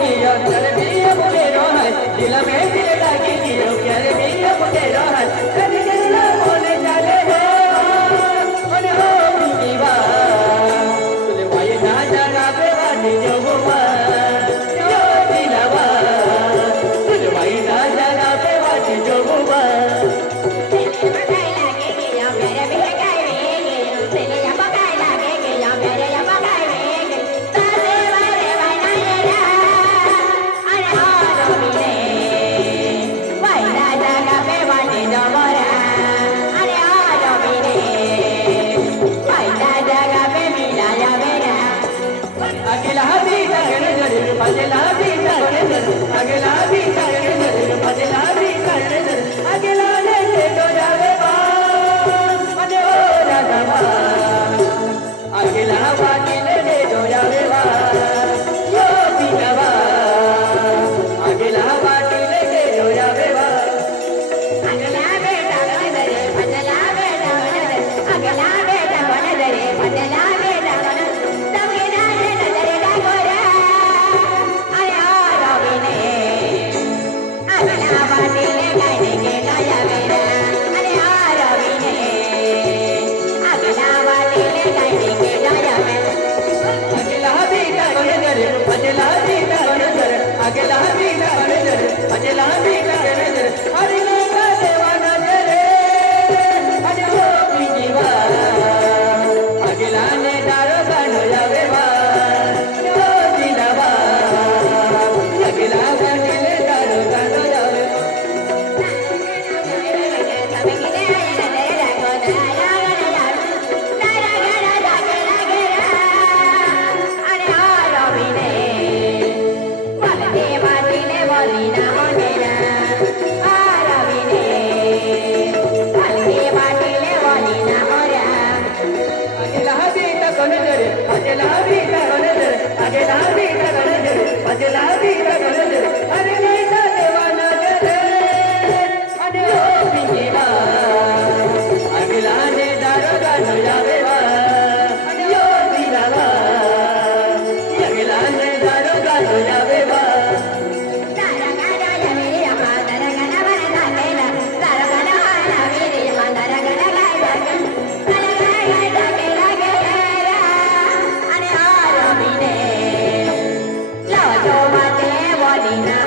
Quiero que le diga por el ojo, Marina.